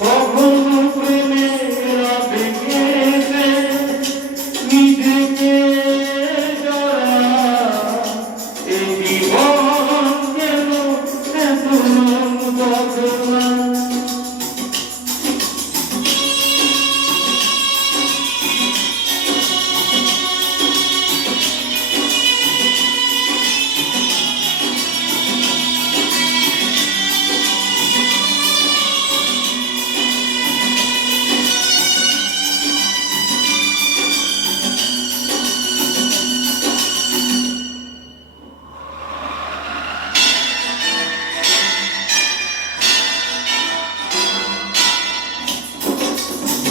কখনো প্রেমের আবেগেতে নিজেকে জড়া এই জীবন কেন এত রং বদলা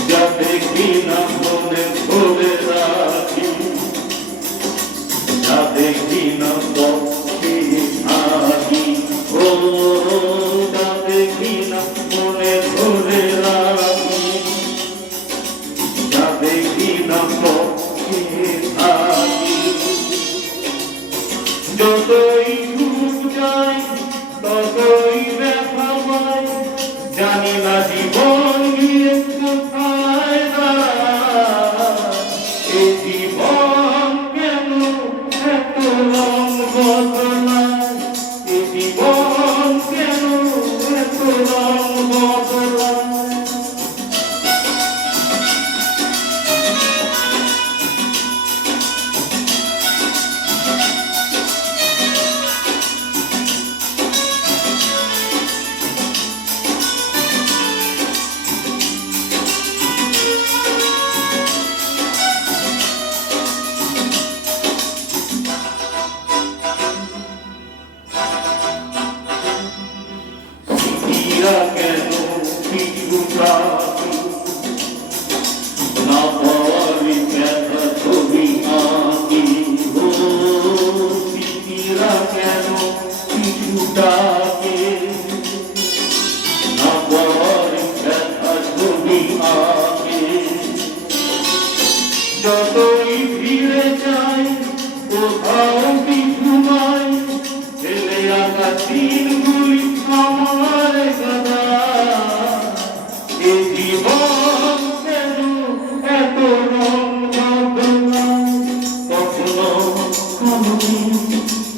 যাতে কিনা মনে ধরে রাখি যাতে কিনা পক্ষে থাকি ও যাতে কিনা মনে ধরে রাখি যাতে কিনা পক্ষে থাকি যতই ডুব যাই ততই ব্যথা পাই জানি না জীবন গিয়ে কোথায় দাঁড়ায় এই জীবন কেন এত রং বদলায় এই জীবন কেন এত রং বদলায় কেন কিছুটা না পারি ব্যথা ছবি আঁকি স্মৃতিরা কেন কিছুটাকে না পারি ব্যথা ছবি আঁকি যতই ফিরে যাই কোথাও কিছু নাই ছেলে আঁকা দিনগুলি আমার গাদা এই জীবন কেন এত রং বদলায় কখনো কোনদিন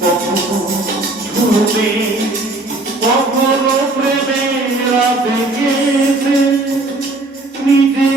কখনো ছবি কখনো প্রেমের আবেগেতে নিজে